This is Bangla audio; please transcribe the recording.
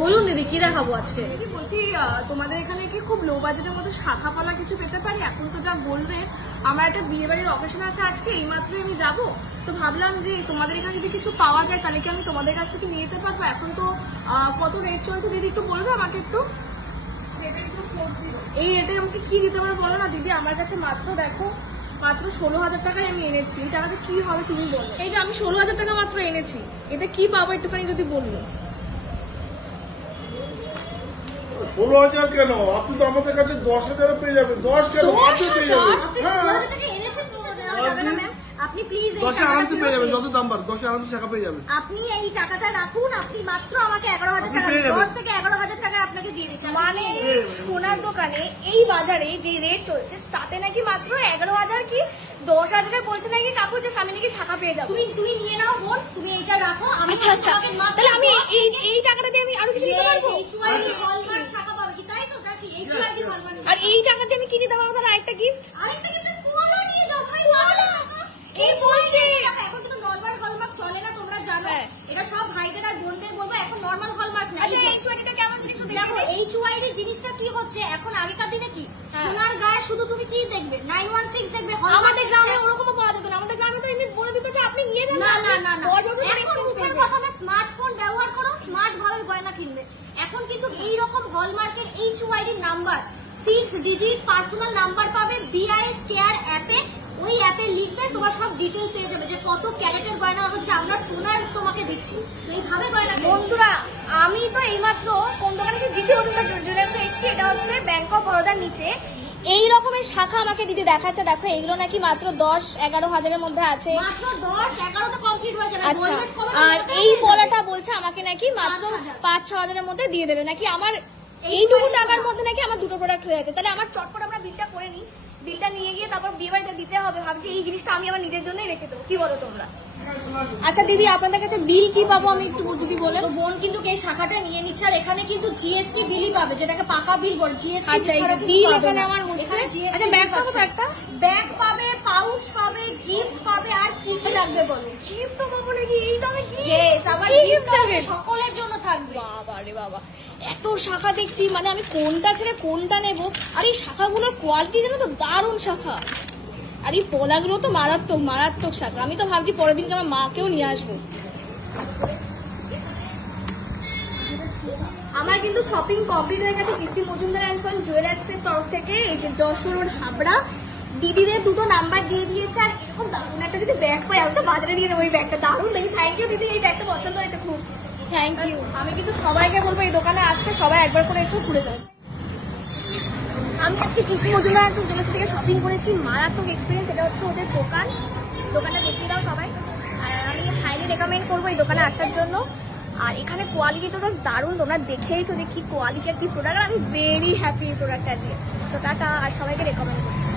বলুন দিদি কি দেখাবো আজকে? বলছি তোমাদের এখানে কি খুব লো বাজেটের মধ্যে শাখা পালা কিছু পেতে পারি? এখন তো যা বলবে, আমার একটা বিয়ে বাড়ির অকেশন আছে আজকে, এইমাত্র আমি যাবো, তো ভাবলাম যে তোমাদের এখানে যদি কিছু পাওয়া যায় তাহলে কি আমি তোমাদের কাছ থেকে নিয়ে যেতে পারবো? এখন তো কত রেট চলছে দিদি একটু বলবে আমাকে একটু? এই রেটে আমাকে কি দিতে পারো বলো না দিদি। আমার কাছে মাত্র দেখো মাত্র 16,000 টাকায় আমি এনেছি। এই টাকাতে কি হবে তুমি বলো? এই যে আমি 16,000 টাকা মাত্র এনেছি, এতে কি পাবো একটুখানি যদি বললো। 16,000 কেন? আপনি তো আমাদের কাছে 10,000 পেয়ে যাবেন। 10 কেন? 10,000 আপনি প্লিজ 10 আরামসে পেয়ে যাবেন, যত দাম বার 10 আরামসে টাকা পেয়ে যাবেন। আপনি এই টাকাটা রাখুন, আপনি মাত্র আমাকে 11,000 টাকা, 10 থেকে 11,000 টাকা আপনাকে দিয়ে দিচ্ছি। মানে সোনার দোকানে এই বাজারে যে রেট চলছে তাতে নাকি মাত্র 11,000 কি 10,000 বলছে নাকি কাকু যে স্বামী নাকি শাখা পেয়ে যাবো। তুমি নিয়ে নাও বোন, তুমি এইটা রাখো। আমি তাহলে আমি এই টাকাটা দিয়ে আমি আরো কিছু নিতে পারবো। হলমার্ক শাখা পাবো কি তাই তো নাকি? আর এই টাকা দিয়ে আমি কি নিতে পারবো? আরেকটা গিফট, পোলো নিয়ে যাও ভাই। কি বলছে? এখন কিন্তু নরমাল হলমার্ক চলে না, তোমরা জানো। এটা সব ভাইদের আর বোনদের বলবো, এখন নরমাল হলমার্ক না। আচ্ছা এইচওয়াইডিটা কেমন জিনিস? দেখো এইচওয়াইডি জিনিসটা কি হচ্ছে এখন, আগেকার দিনে কি সোনার গায়ে শুধু তুমি কি দেখবে 916 দেখবে। আমাদের গ্রামে ওরকমও পাওয়া যেত না। আমাদের গ্রামে তো এমনি বলে দিত যে আপনি নিয়ে যান। না না না না, এখন মুখের কথা না, স্মার্টফোন ব্যবহার করো, স্মার্ট ভাবে গয়না কিনবে। এখন কিন্তু এইরকম হলমার্কের HUID number 6 digit personal number পাবে বিআইএস কেয়ার অ্যাপে। ওই অ্যাপে লিখবে, তোমার সব ডিটেল পেয়ে যাবে যে কত ক্যারেটের গয়না হচ্ছে আমরা সোনার তোমাকে দিচ্ছি। এইভাবে গয়না বন্ধুরা, আমি তো এইমাত্র কোন দোকানে জিসি মজুমদার জুয়েলার্সে এসেছি। এটা হচ্ছে ব্যাংক অফ বরোদার নিচে। এই রকমের শাখা আমাকে দিদি দেখাচ্ছে। দেখো এগুলো নাকি মাত্র 10-11 হাজারের মধ্যে আছে। মাত্র 10-11 তো কমপ্লিট হয়ে যাবে। আচ্ছা, আর এই পলাটা বলছে আমাকে নাকি মাত্র 5-6 হাজারের মধ্যে দিয়ে দেবে নাকি। আমার এইটুকু টাকার মধ্যে নাকি আমার দুটো প্রোডাক্ট হয়ে যাচ্ছে। তাহলে আমার চটপট আমরা বিলটা করে নিই, বিলটা নিয়ে গিয়ে তারপর বিয়ে বাড়িটা দিতে হবে। ভাবছি এই জিনিসটা আমি আমার নিজের জন্যই রেখে দেবো, কি বলো তোমরা? আচ্ছা দিদি আপনাদের কাছে বিল কি পাবো আমি একটু যদি বলে। বোন কিন্তু এই শাখাটা নিয়ে নিচ্ছে, আর এখানে কিন্তু জিএসটি বিলই পাবে, যেটাকে পাকা বিল বলে। জিএসটি আচ্ছা এই বিল এখানে আমার হচ্ছে। আচ্ছা ব্যাগ পাবো? একটা ব্যাগ পাবে, পাউচ পাবে, গিফট পাবে, আর কি কি লাগবে বলো? গিফট তো পাবো নাকি এই দামে? কি আমার গিফট থাকবে, সকলের জন্য থাকবে। বাবা রে বাবা, এত শাখা দেখছি, মানে আমি কোনটা ছেড়ে কোনটা নেবো। আর এই শাখাগুলোর কোয়ালিটি জানো তো, দারুণ শাখা। আর এই পলাগুলো তো মারাত্মক মারাত্মক শাখা। আমি তো ভাবছি পরের দিনকে আমার মাকেও নিয়ে আসবো। আমার কিন্তু শপিং কমপ্লিট হয়ে গেছে জিসি মজুমদার অ্যান্ড সন জুয়েলার্সের তরফ থেকে। এই যে যশোর রোড হাবড়া, দিদিদের দুটো নাম্বার দিয়ে দিয়েছে। আর এরকম দারুণ একটা যদি ব্যাগ পাই, আমি তো বাজারে নিয়ে নেবো। ওই ব্যাগটা দারুণ দেখি। থ্যাংক ইউ দিদি, এই ব্যাগটা পছন্দ হয়েছে খুব। Thank you. আমি কিন্তু সবাইকে বলবো এই দোকানে আসতে, সবাই একবার করে এসেও ঘুরে যাবে। আমি আজকে GC Majumdar and son jewellers থেকে শপিং করেছি, মারাত্মক এক্সপিরিয়েন্স। এটা হচ্ছে ওদের দোকান, দোকানটা দেখিয়ে দাও সবাই। আর আমি হাইলি রেকমেন্ড করবো এই দোকানে আসার জন্য। আর এখানে কোয়ালিটি তো জাস্ট দারুণ, তোমরা দেখেইছো যে কি কোয়ালিটি আর কি প্রোডাক্ট। আমি ভেরি হ্যাপি এই প্রোডাক্টটা দিয়ে। সো টাটা, আর সবাইকে রেকমেন্ড করছি।